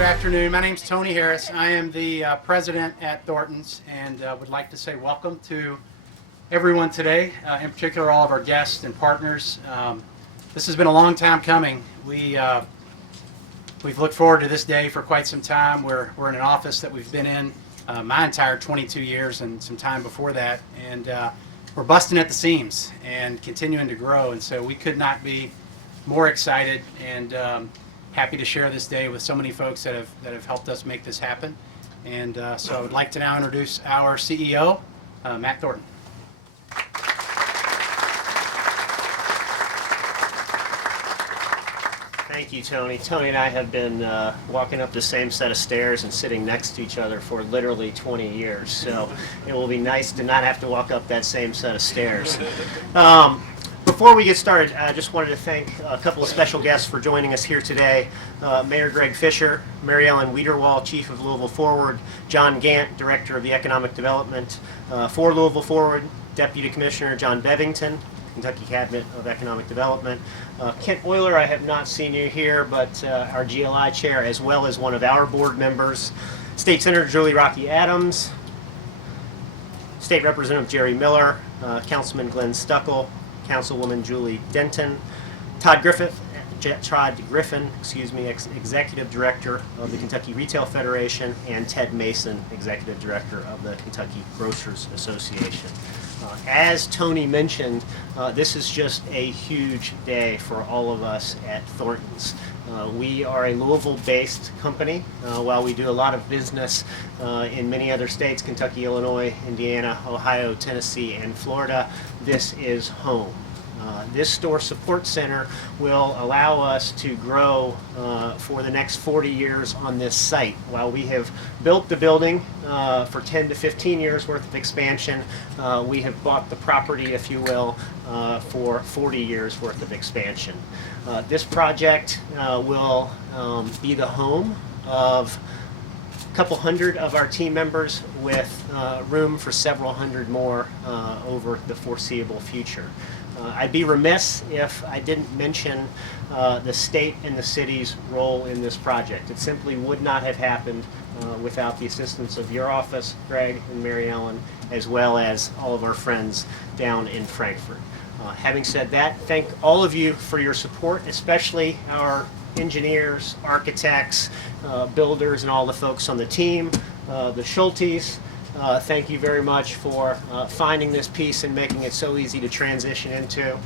Good afternoon. My name's Tony Harris. I am the president at Thorntons, and would like to say welcome to everyone today, in particular all of our guests and partners. This has been a long time coming. We've looked forward to this day for quite some time. We're in an office that we've been in my entire 22 years and some time before that, and we're busting at the seams and continuing to grow, and so we could not be more excited and happy to share this day with so many folks that have helped us make this happen. And so I would like to now introduce our CEO, Matt Thornton. Thank you, Tony. Tony and I have been walking up the same set of stairs and sitting next to each other for literally 20 years, so it will be nice to not have to walk up that same set of stairs. Before we get started, I just wanted to thank a couple of special guests for joining us here today. Mayor Greg Fisher, Mary Ellen Wiederwall, Chief of Louisville Forward, John Gant, Director of the Economic Development for Louisville Forward, Deputy Commissioner John Bevington, Kentucky Cabinet of Economic Development. Kent Euler, I have not seen you here, but our GLI Chair, as well as one of our board members, State Senator Julie Rocky Adams, State Representative Jerry Miller, Councilman Glenn Stuckel, Councilwoman Julie Denton, Todd Griffin, Executive Director of the Kentucky Retail Federation, and Ted Mason, Executive Director of the Kentucky Grocers Association. As Tony mentioned, this is just a huge day for all of us at Thorntons. We are a Louisville-based company. While we do a lot of business in many other states, Kentucky, Illinois, Indiana, Ohio, Tennessee, and Florida, this is home. This store support center will allow us to grow for the next 40 years on this site. While we have built the building for 10 to 15 years worth of expansion, we have bought the property, if you will, for 40 years worth of expansion. This project will be the home of a couple hundred of our team members with room for several hundred more over the foreseeable future. I'd be remiss if I didn't mention the state and the city's role in this project. It simply would not have happened without the assistance of your office, Greg and Mary Ellen, as well as all of our friends down in Frankfurt. Having said that, thank all of you for your support, especially our engineers, architects, builders, and all the folks on the team, the Schultes. Thank you very much for finding this piece and making it so easy to transition into.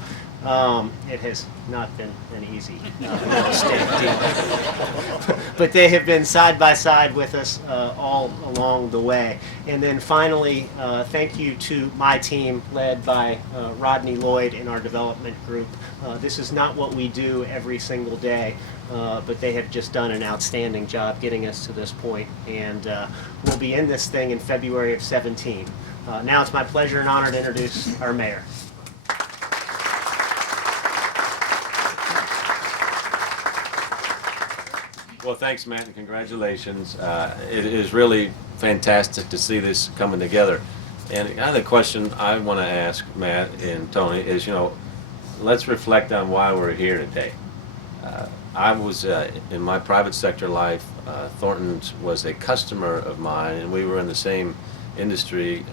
It has not been an easy real estate deal. But they have been side by side with us all along the way. And then finally, thank you to my team led by Rodney Lloyd in our development group. This is not what we do every single day, but they have just done an outstanding job getting us to this point, and we'll be in this thing in February of 17. Now it's my pleasure and honor to introduce our mayor. Well, thanks, Matt, and congratulations. It is really fantastic to see this coming together. And the question I want to ask Matt and Tony is, let's reflect on why we're here today. I was, in my private sector life, Thorntons was a customer of mine, and we were in the same industry,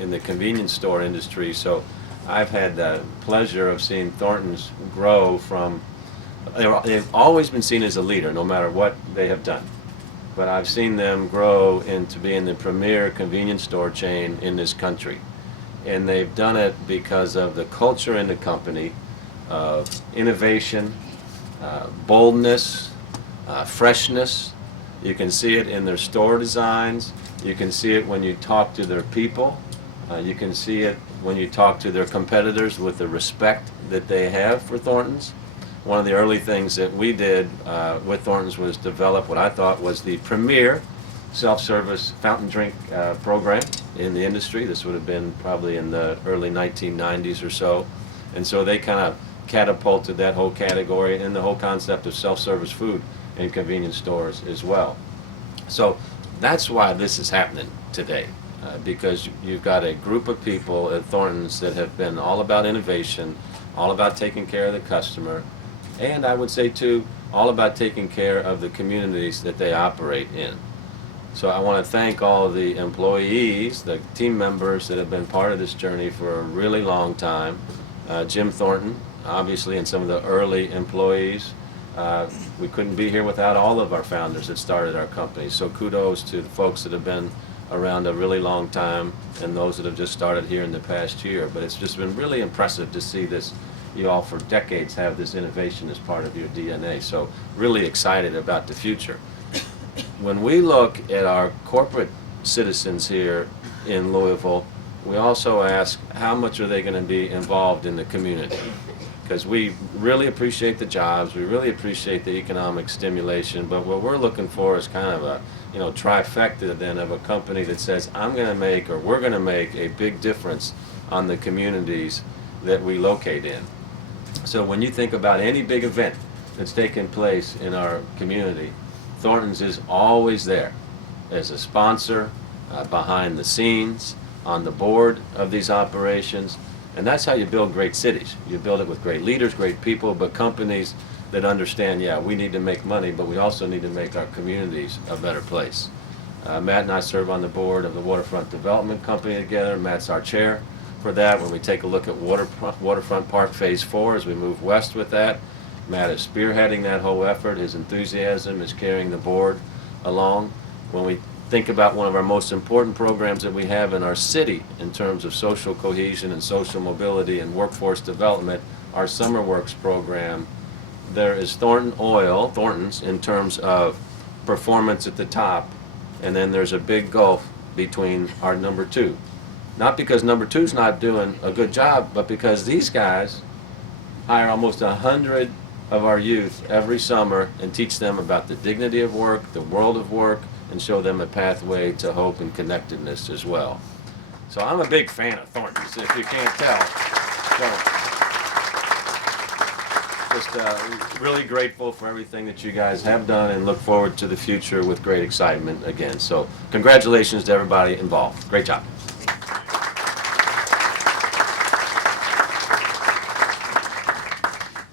in the convenience store industry, so I've had the pleasure of seeing Thorntons grow from, they've always been seen as a leader, no matter what they have done. But I've seen them grow into being the premier convenience store chain in this country. And they've done it because of the culture in the company of innovation, boldness, freshness. You can see it in their store designs. You can see it when you talk to their people. You can see it when you talk to their competitors with the respect that they have for Thorntons. One of the early things that we did with Thorntons was develop what I thought was the premier self-service fountain drink program in the industry. This would have been probably in the early 1990s or so. And so they kind of catapulted that whole category and the whole concept of self-service food in convenience stores as well. So that's why this is happening today, because you've got a group of people at Thorntons that have been all about innovation, all about taking care of the customer, and I would say too, all about taking care of the communities that they operate in. So I want to thank all of the employees, the team members that have been part of this journey for a really long time. Jim Thornton, obviously, and some of the early employees. We couldn't be here without all of our founders that started our company. So kudos to the folks that have been around a really long time and those that have just started here in the past year. But it's just been really impressive to see this. You all for decades have this innovation as part of your DNA. So really excited about the future. When we look at our corporate citizens here in Louisville, we also ask how much are they going to be involved in the community? Because we really appreciate the jobs, we really appreciate the economic stimulation, but what we're looking for is kind of a trifecta then of a company that says, I'm going to make, or we're going to make a big difference on the communities that we locate in. So when you think about any big event that's taking place in our community, Thorntons is always there as a sponsor, behind the scenes, on the board of these operations, and that's how you build great cities. You build it with great leaders, great people, but companies that understand, yeah, we need to make money, but we also need to make our communities a better place. Matt and I serve on the board of the Waterfront Development Company together. Matt's our chair for that. When we take a look at Waterfront Park Phase 4 as we move west with that, Matt is spearheading that whole effort. His enthusiasm is carrying the board along. When we think about one of our most important programs that we have in our city in terms of social cohesion and social mobility and workforce development, our Summer Works program, there is Thorntons in terms of performance at the top, and then there's a big gulf between our number 2. Not because number 2's not doing a good job, but because these guys hire almost 100 of our youth every summer and teach them about the dignity of work, the world of work, and show them a pathway to hope and connectedness as well. So I'm a big fan of Thorntons, if you can't tell. So just really grateful for everything that you guys have done and look forward to the future with great excitement again. So congratulations to everybody involved. Great job.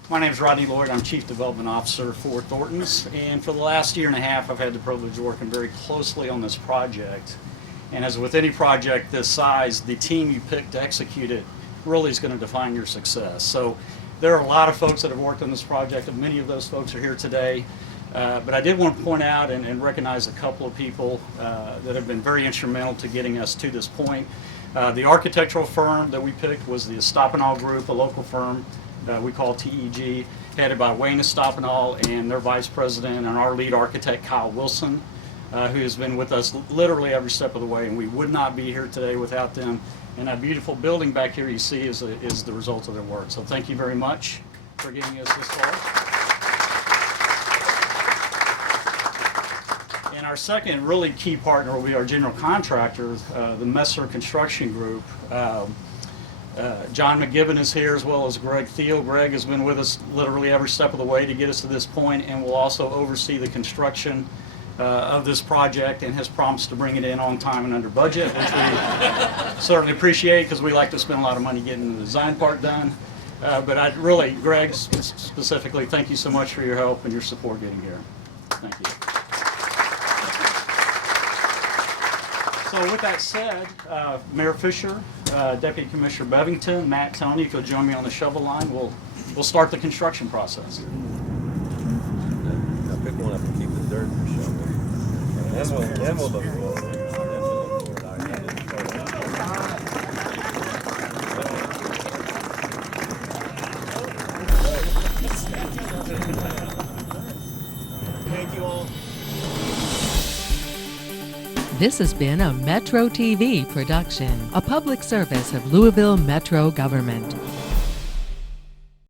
My name is Rodney Lloyd. I'm Chief Development Officer for Thorntons, and for the last year and a half I've had the privilege of working very closely on this project. And as with any project this size, the team you pick to execute it really is going to define your success. So there are a lot of folks that have worked on this project, and many of those folks are here today. But I did want to point out and recognize a couple of people that have been very instrumental to getting us to this point. The architectural firm that we picked was the Estopinal Group, a local firm we call TEG, headed by Wayne Estopinal and their vice president and our lead architect, Kyle Wilson, who has been with us literally every step of the way, and we would not be here today without them. And that beautiful building back here you see is the result of their work. So thank you very much for getting us this far. And our second really key partner will be our general contractor, the Messer Construction Group. John McGibbon is here, as well as Greg Thiel. Greg has been with us literally every step of the way to get us to this point, and will also oversee the construction of this project, and has promised to bring it in on time and under budget, which we certainly appreciate, because we like to spend a lot of money getting the design part done. But I'd really, Greg specifically, thank you so much for your help and your support getting here. Thank you. So with that said, Mayor Fisher, Deputy Commissioner Bevington, Matt, Tony, if you'll join me on the shovel line, we'll start the construction process. Now pick one up and keep the dirt for shoveling. Then we'll look forward. Thank you all. This has been a Metro TV production, a public service of Louisville Metro Government.